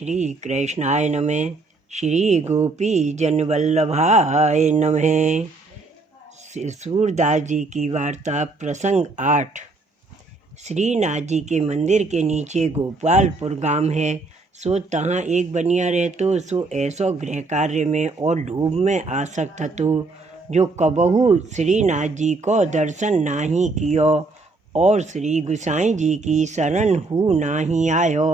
श्री कृष्णाय नमः। श्री गोपी जनवल्लभाय नमः। सूरदास जी की वार्ता प्रसंग 8। श्रीनाथ जी के मंदिर के नीचे गोपालपुर गांव है। सो तहाँ एक बनिया रहतो। सो ऐसो गृह कार्य में और लोभ में आसक्त हतो, जो कबहू श्रीनाथ जी को दर्शन नाही कियो और श्री गुसाई जी की शरण हु नाही आयो।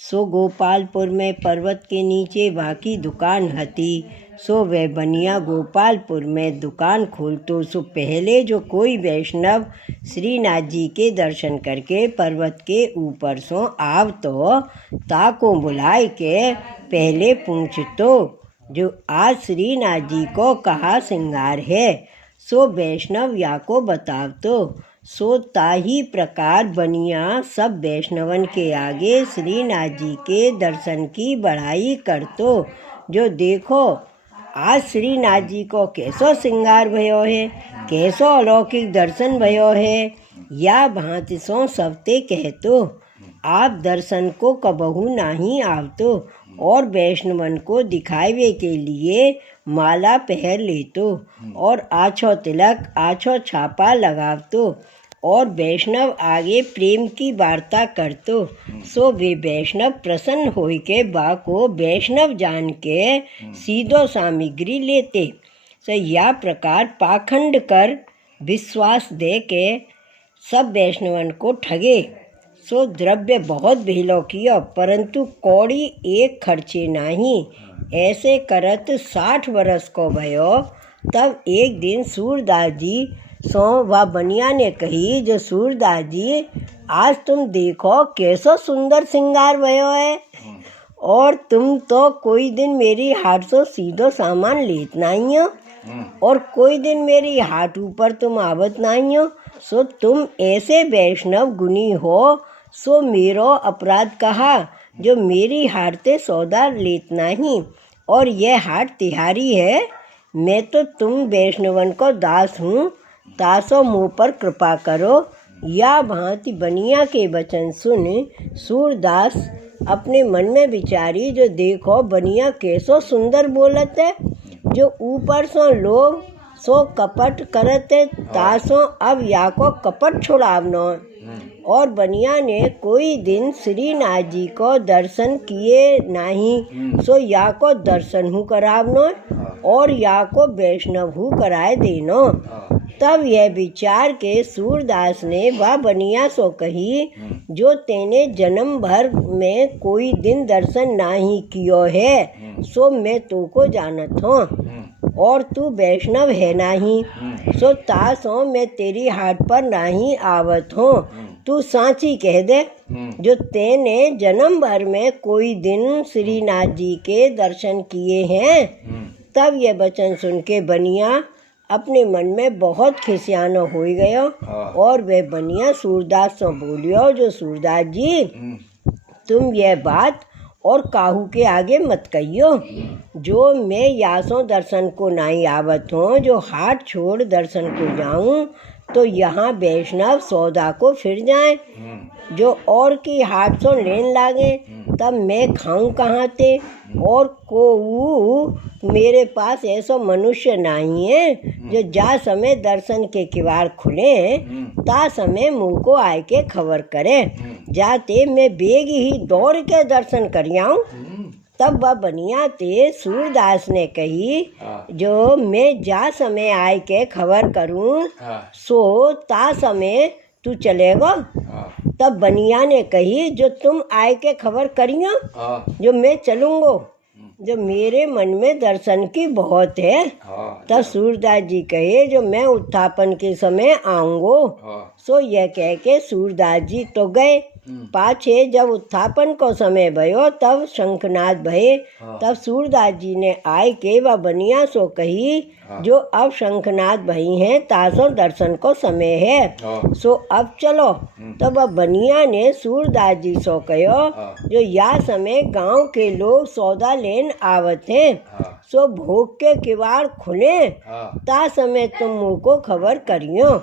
सो गोपालपुर में पर्वत के नीचे बाकी दुकान हती। सो वह बनिया गोपालपुर में दुकान खोलतो। सो पहले जो कोई वैष्णव श्रीनाथ जी के दर्शन करके पर्वत के ऊपर सो आवतो, ताको बुलाए के पहले पूछतो, जो आज श्रीनाथ जी को कहा श्रृंगार है। सो वैष्णव या को बतावतो। सो ताही प्रकार बनिया सब वैष्णवन के आगे श्रीनाथ जी के दर्शन की बढ़ाई करतो, जो देखो आज श्रीनाथ जी को कैसो श्रृंगार भयो है, कैसो अलौकिक दर्शन भयो है। या भांति सो सबते कहतो, आप दर्शन को कबहू नहीं आवतो और वैष्णवन को दिखावे के लिए माला पहन लेतो और आछो तिलक आछो छापा लगावतो और वैष्णव आगे प्रेम की वार्ता करतो। सो वे वैष्णव प्रसन्न होई के बा को वैष्णव जान के सीधो सामग्री लेते। सो या प्रकार पाखंड कर विश्वास दे के सब वैष्णवन को ठगे। सो द्रव्य बहुत भेलो किया, परंतु कौड़ी एक खर्चे नहीं। ऐसे करत 60 वर्ष को भयो। तब एक दिन सूरदास जी सो वह बनिया ने कही, जो सूरदास जी आज तुम देखो कैसो सुंदर श्रृंगार भयो है, और तुम तो कोई दिन मेरी हाट से सीधो सामान लेत नहीं हो और कोई दिन मेरी हाट ऊपर तुम आवत नहीं हो। सो तुम ऐसे वैष्णव गुणी हो। सो मेरो अपराध कहा, जो मेरी हाट ते सौदा लेत नहीं और यह हाट तिहारी है। मैं तो तुम वैष्णवन को दास हूँ, तासो मुँह पर कृपा करो। या भांति बनिया के वचन सुन सूरदास अपने मन में विचारी, जो देखो बनिया कैसो सुंदर बोलत है, जो ऊपर सो लोभ सो कपट करत है, तासो अब या को कपट छुड़ावनो। और बनिया ने कोई दिन श्रीनाथ जी को दर्शन किए नहीं, सो या को दर्शन हु करावनो और या को वैष्णव हु कराए देनो। तब यह विचार के सूरदास ने वह बनिया सो कही, जो तेने जन्म भर में कोई दिन दर्शन नहीं कियो है, सो मैं तो को जानत हूँ और तू वैष्णव है नहीं। सो तासो मैं तेरी हाट पर नहीं आवत हूँ। तू सांची कह दे, जो तेने जन्म भर में कोई दिन श्रीनाथ जी के दर्शन किए हैं। तब यह वचन सुन के बनिया अपने मन में बहुत खिसियानो हो गयो और वह बनिया सूरदास से बोलियो, जो सूरदास जी तुम यह बात और काहू के आगे मत कहियो, जो मैं यासों दर्शन को नहीं आवत हूँ। जो हाट छोड़ दर्शन को जाऊँ तो यहाँ वैष्णव सौदा को फिर जाए, जो और की हाट सो लेन लागे, तब मैं खाऊं कहाँ ते। और को मेरे पास ऐसा मनुष्य नहीं है, जो जा समय दर्शन के किवाड़ खुले ता समय मुँह को आए के खबर करे। जाते मैं बेग ही दौड़ के दर्शन कर आऊं। तब वह बनिया ते सूरदास ने कही, जो मैं जा समय आए के खबर करूं, सो ता समय तू चलेगा। तब बनिया ने कही, जो तुम आए के खबर करियो, जो मैं चलूँगो, जो मेरे मन में दर्शन की बहुत है। तब सूरदास जी कहे, जो मैं उत्थापन के समय आऊँगो। सो यह कह के सूरदास जी तो गए। पाछे जब उत्थापन को समय भयो, तब शंखनाद भये। तब सूरदास जी ने आए के वह बनिया सो कही, जो अब शंखनाद भई हैं, तासो दर्शन को समय है, सो अब चलो। तब वह बनिया ने सूरदास जी सो कहो, जो या समय गांव के लोग सौदा लेन आवत हैं, सो भोग के किवाड़ खुले ता समय तुम मुँह को खबर करियो।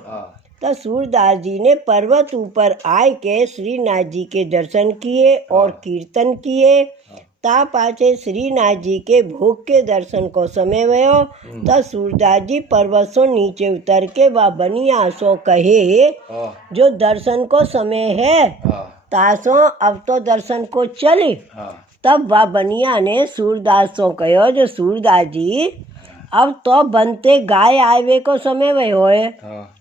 तब सूरदास जी ने पर्वत ऊपर आए के श्रीनाथ जी के दर्शन किए और कीर्तन किए ता पाछे श्रीनाथ जी के भोग के दर्शन को समय भयो। तब सूरदास जी पर्वत सो नीचे उतर के वह बनिया सो कहे जो दर्शन को समय है तासो अब तो दर्शन को चले। तब वह बनिया ने सूरदास सो कहो जो सूरदास जी अब तो बनते गाय आवे को समय भयो है।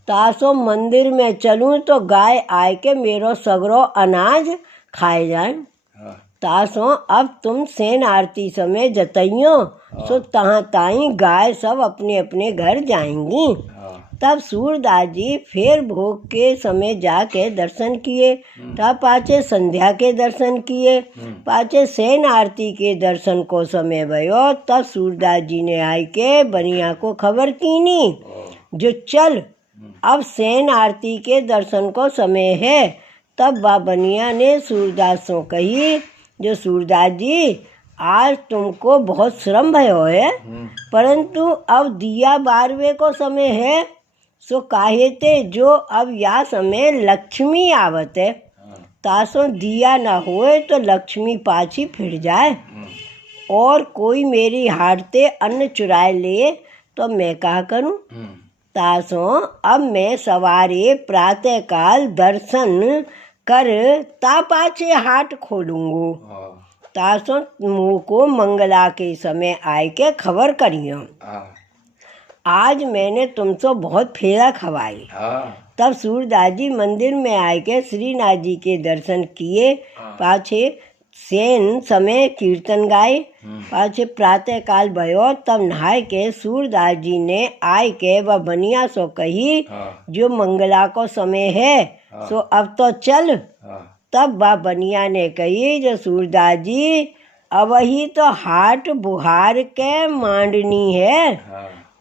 तासो मंदिर में चलूं तो गाय आए के मेरो सगरो अनाज खाए जाए। तासो अब तुम सेन आरती समय जतइयो सो तहाँ ताई गाय सब अपने अपने घर जाएंगी। तब सूरदास जी फिर भोग के समय जाके दर्शन किए। तब पाछे संध्या के दर्शन किए। पाछे सेन आरती के दर्शन को समय भयो। तब सूरदास जी ने आई के बनिया को खबर कीनी जो चल अब सेन आरती के दर्शन को समय है। तब वह बनिया ने सूरदास से कही जो सूरदास जी आज तुमको बहुत श्रम भयो है परंतु अब दिया बारवे को समय है सो काहेते जो अब या समय लक्ष्मी आवत है तासो दिया न होए तो लक्ष्मी पाछी फिर जाए और कोई मेरी हारते अन्न चुराए ले तो मैं क्या करूं। तासो अब मैं सवारे प्रातः काल दर्शन कर ता पाछे हाट खोलूंगो। तासो मुँह को मंगला के समय आए के खबर करियो आज मैंने तुमसे बहुत फेरा खवाई। तब सूरदास जी मंदिर में आए के श्रीनाथ जी के दर्शन किए। पाछे सेन समय कीर्तन गाए। पाछे प्रातः काल भयो। तब नहाय के सूरदास जी ने आय के वह बनिया सो कही जो मंगला को समय है सो अब तो चल। तब वह बनिया ने कही जो सूरदास जी अब ही तो हाट बुहार के मांडनी है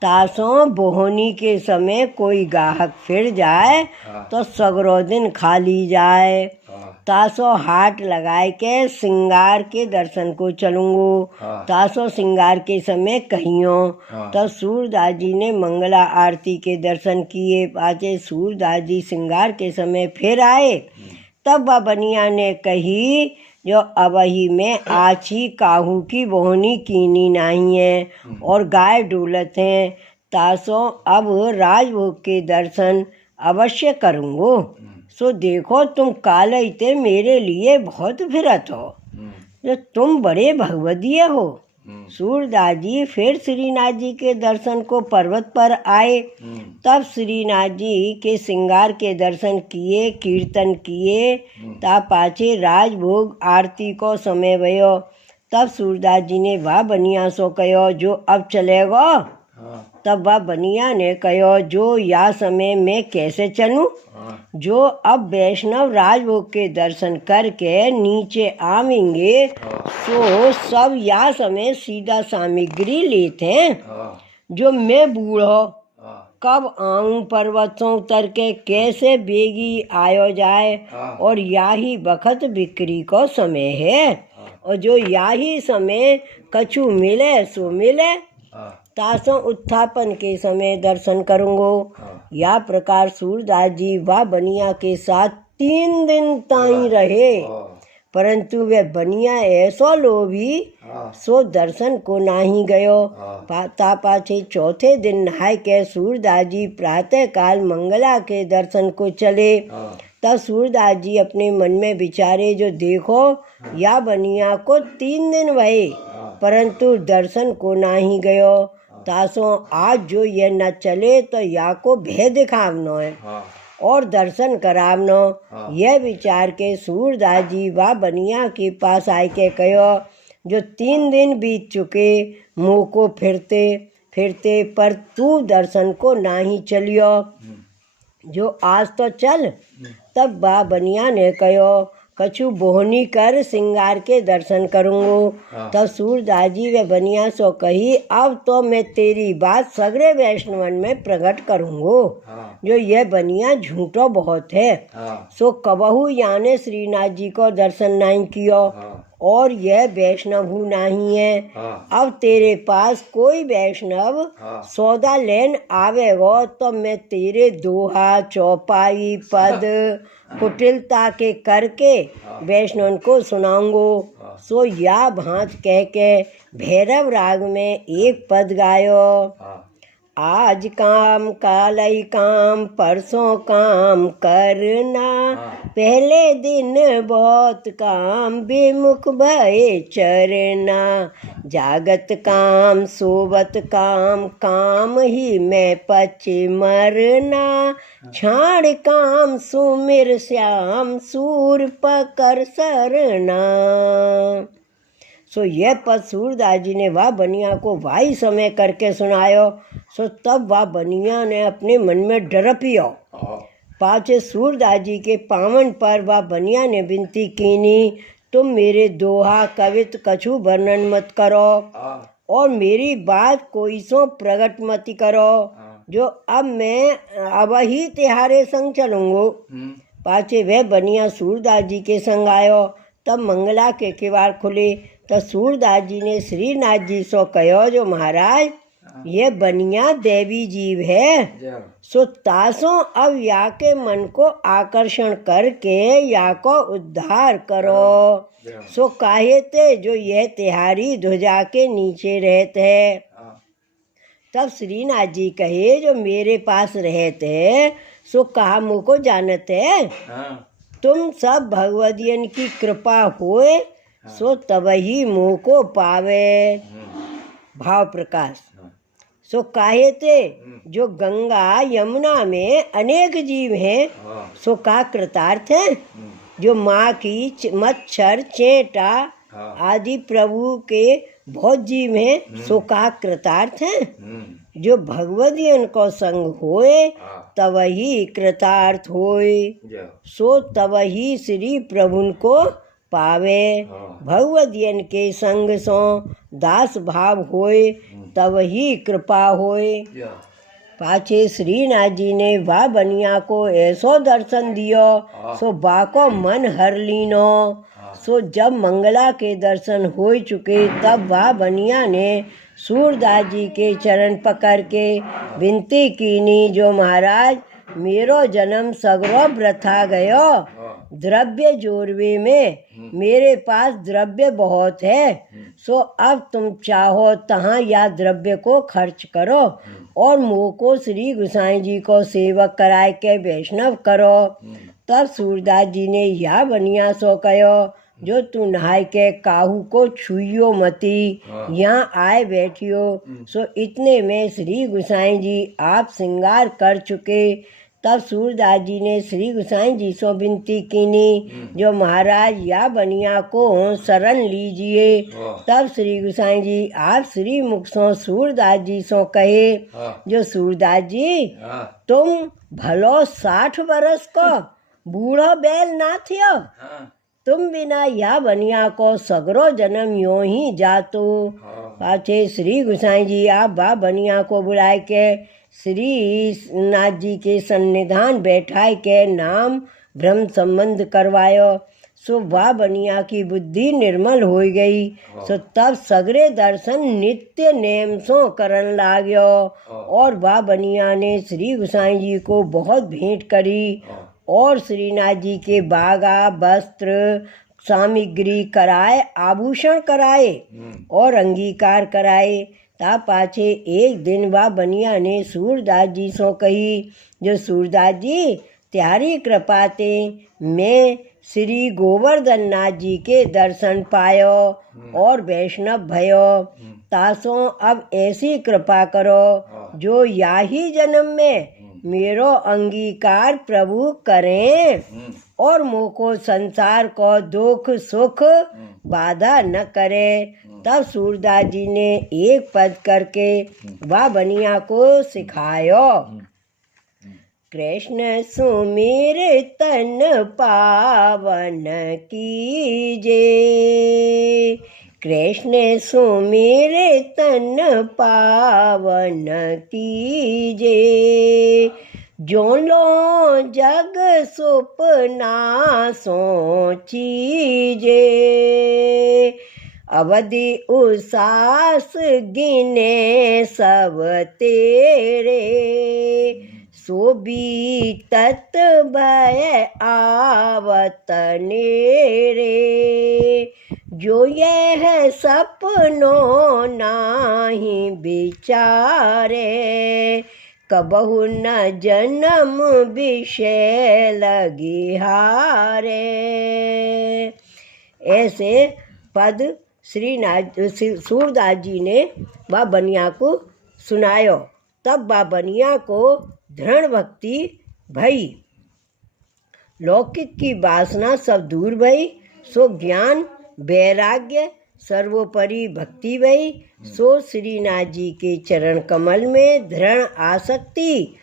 तासों बोहनी के समय कोई गाहक फिर जाए तो सगरो दिन खाली जाए। तासो हाट लगाए के सिंगार के दर्शन को चलूँगो। तासो सिंगार के समय कहियो। तो सूरदास जी ने मंगला आरती के दर्शन किए। पाछे सूरदास जी सिंगार के समय फिर आए। तब वह बनिया ने कही जो अबही में आछी काहू की बोहनी कीनी नहीं है और गाय डोलत हैं तासो अब राजभोग के दर्शन अवश्य करूँगो। सो देखो तुम कालते मेरे लिए बहुत फिरत हो जो तुम बड़े भगवदीय हो। सूरदास जी फिर श्रीनाथ जी के दर्शन को पर्वत पर आए। तब श्रीनाथ जी के श्रृंगार के दर्शन किए कीर्तन किए। ता पाछे राजभोग आरती को समय भयो। तब सूरदास जी ने वाह बनिया सो कहो जो अब चलेगो। तब वह बनिया ने कहो जो या समय में कैसे चलूं जो अब वैष्णव राजभोग के दर्शन करके नीचे आवेंगे सो सब या समय सीधा सामग्री लेते हैं जो मैं बूढ़ो कब आऊं पर्वतों उतर के कैसे बेगी आयो जाए और या ही बखत बिक्री को समय है और जो या ही समय कछु मिले सो मिले तासों उत्थापन के समय दर्शन करूँगो। या प्रकार सूरदास जी वह बनिया के साथ 3 दिन ताई रहे परंतु वे बनिया ऐसो लोभी सो दर्शन को नहीं गयो। ता पाछे चौथे दिन नहाय के सूरदास जी प्रातः काल मंगला के दर्शन को चले। तब सूरदास जी अपने मन में विचारे जो देखो या बनिया को 3 दिन भये परंतु दर्शन को नहीं गयो तासों आज जो ये न चले तो या को भय दिखावनो है और दर्शन करावनो। यह विचार के सूरदास जी वह बनिया के पास आए के कहो जो 3 दिन बीत चुके मुँह को फिरते फिरते पर तू दर्शन को नहीं चलियो जो आज तो चल। तब वह बनिया ने कहो कछु बोहनी कर सिंगार के दर्शन करूँगो। तब सूरदास जी वे बनिया सो कही अब तो मैं तेरी बात सगरे वैष्णवन में प्रकट करूँगो जो यह बनिया झूठो बहुत है। सो कबहू याने श्रीनाथ जी को दर्शन नहीं कियो और यह वैष्णव नहीं है। अब तेरे पास कोई वैष्णव सौदा लेन आवेगो तो मैं तेरे दोहा चौपाई पद कुटिलता के करके वैष्णव को सुनाऊंगो। सो या भांत कह के भैरव राग में एक पद गायो। आज काम कालई काम परसों काम करना, पहले दिन बहुत काम बेमुख भय चरना। जागत काम सोवत काम काम ही मैं पछे मरना। छाड़ काम सुमिर श्याम सूर पकर सरना। सो यह पद सूरदास जी ने वह बनिया को वाही समय करके सुनायो। सो तब वह बनिया ने अपने मन में डरपियो। पाछे सूरदास जी के पावन पर वह बनिया ने विनती कीनी, तुम मेरे दोहा कवित कछु वर्णन मत करो और मेरी बात कोई सो प्रगट मत करो, जो अब मैं अब ही तिहारे संग चलूँगो। पाछे वह बनिया सूरदास जी के संग आयो। तब मंगला के किवाड़ खुले। तो सूरदास जी ने श्रीनाथ जी सो कहो, जो महाराज ये बनिया देवी जीव है, सो तासों अब या के मन को आकर्षण करके या को उद्धार करो। सो काहे ते जो यह तिहारी ध्वजा के नीचे रहते है। तब श्रीनाथ जी कहे, जो मेरे पास रहते सो कहा मुँह को जानते है। तुम सब भगवदियन की कृपा होए, सो तबही मुँह को पावे। भाव प्रकाश। सो काहे ते जो गंगा यमुना में अनेक जीव हैं, सो का कृतार्थ है। जो माखी मच्छर चेंटा आदि प्रभु के बहुत जीव हैं, सो का कृतार्थ है। जो भगवदियन को संग होए तवही कृतार्थ होए। सो तवही श्री प्रभुन को पावे। भगवदियन के संग सो दास भाव होए तवही कृपा होए। पाछे श्रीनाथ जी ने वह बनिया को ऐसो दर्शन दियो, सो बाको मन हर लीनो। सो जब मंगला के दर्शन हो चुके, तब वह बनिया ने सूरदास जी के चरण पकड़ के विनती कीनी, जो महाराज मेरो जन्म सगरो वृथा गयो। द्रव्य जोरवे में मेरे पास द्रव्य बहुत है, सो अब तुम चाहो तहाँ या द्रव्य को खर्च करो और मुँह को श्री गोसाई जी को सेवक कराए के वैष्णव करो। तब सूरदास जी ने यह बनिया सो कहो, जो तू नहाय के काहू को छुइयो मती, यहाँ आए बैठियो। सो इतने में श्री गोसाई जी आप श्रृंगार कर चुके। तब सूरदास जी ने श्री गोसाई जी से विनती कीनी, जो महाराज या बनिया को शरण लीजिए। तब श्री गोसाई जी आप श्री मुख सो सूरदास जी से कहे, जो सूरदास जी तुम भलो 60 बरस को बूढ़ो बैल ना थियो, तुम बिना या बनिया को सगरो जन्म यूं ही जातो। पाछे श्री गोसाई जी आप बा बनिया को बुलाए के श्री नाथ जी के सन्निधान बैठाए के नाम ब्रह्म संबंध करवायो। सो वह बनिया की बुद्धि निर्मल हो गई। सो तब सगरे दर्शन नित्य नेम सो करन लाग्यो। और वह बनिया ने श्री गोसाई जी को बहुत भेंट करी और श्रीनाथ जी के बागा वस्त्र सामग्री कराए, आभूषण कराए और अंगीकार कराए। ता पाछे एक दिन वह बनिया ने सूरदास जी सो कही, जो सूरदास जी त्यारी कृपा ते मैं श्री गोवर्धन नाथ जी के दर्शन पायो और वैष्णव भयो। तासो अब ऐसी कृपा करो, जो या ही जन्म में मेरो अंगीकार प्रभु करें और मुँह को संसार को दुख सुख बाधा न करे। तब सूरदास जी ने एक पद करके वह बनिया को सिखायो। कृष्ण सुमिर तन पावन कीजे, कृष्ण सुमिर तन पावन कीजे। जो लो जग सुपना सोचीजे, अवधि उसास गिने सब तेरे। सो बीतत भय आवत नेरे, जो ये है सपनों नाही विचारे, कबहु न जन्म विषय लगी हारे। ऐसे पद सूरदास जी ने वह बनिया को सुनायो। तब वह बनिया को दृढ़ भक्ति भई, लौकिक की वासना सब दूर भई, सो ज्ञान वैराग्य सर्वोपरि भक्ति भई, सो श्रीनाथ जी के चरण कमल में दृढ़ आसक्ति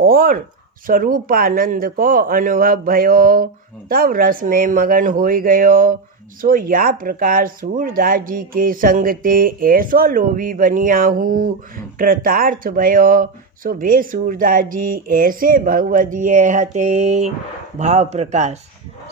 और स्वरूपानंद को अनुभव भयो। तब रस में मगन होई गयो। सो या प्रकार सूरदास जी के संग ते ऐसो लोभी बनिया हूँ कृतार्थ भयो। सो वे सूरदास जी ऐसे भगवदीय हते। भाव प्रकाश।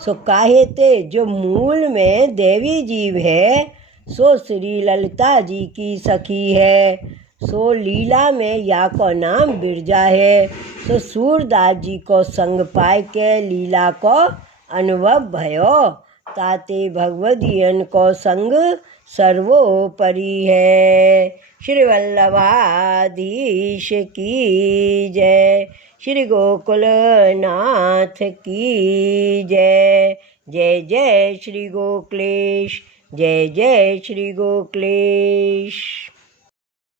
सो काहे ते जो मूल में देवी जीव है, सो श्री ललिता जी की सखी है। सो लीला में या को नाम बिरजा है। सो सूरदास जी को संग पाए के लीला को अनुभव भयो। ताते भगवदियन को संग सर्वोपरि है। श्री वल्लभाधीश की जय। श्री गोकुल नाथ की जय। जय जय श्री गोकुलेश। जय जय श्री गोकुलेश।